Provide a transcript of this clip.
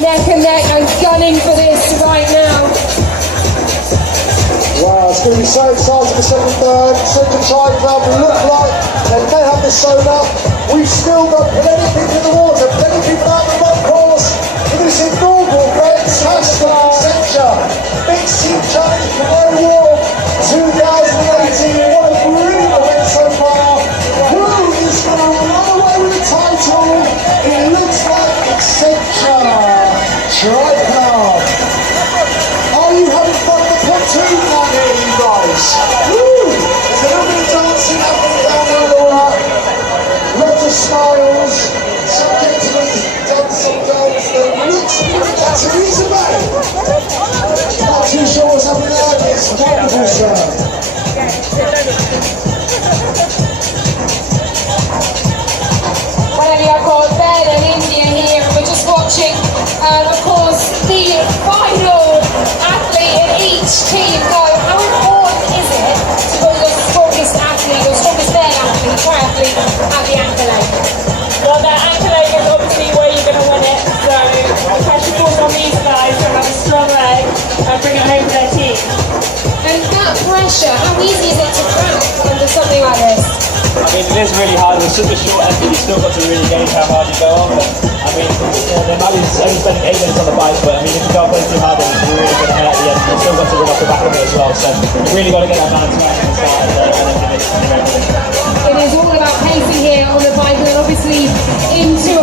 neck and neck and gunning for this right now. Wow, it's going to be so exciting. The second try club look like they may have this sewn up. We've still got plenty of people in the water, plenty of people out on the mud course. We're going to see Normal, fantastic Accenture, Big Sea Challenge, Canary Wharf, 2018. What a brilliant event so far. Who is going to run away with the title? It looks like Accenture Tri-Club. Are you having fun with the platoon down here, you guys? Woo! There's a little bit of dancing happening down there, Laura. Lots of smiles. Some gentlemen done some dance that looks like that's an easy way. Not too sure what's happening there, but it's wonderful, sir. Well, I've got Ben and India here, and we're just watching, of course, the final athlete in each team go. How important is it to put your strongest athlete, your strongest male athlete, triathlete, at the accolade? Well, that accolade is obviously where you're going to win it, so the pressure falls on these guys to have a strong leg and bring it home to their team. And that pressure, how easy is it to crack under something like this? I mean, it is really hard. With such a short effort, you've still got to really gauge how hard you go on. But I mean, they might be only spending 8 minutes on the bike, but I mean, if you go play too hard, then it's really going to hurt at the end. You've still got to run off the back of it as well. So you've really got to get that balance right at the start and then give it. It is all about pacing here on the bike, and obviously into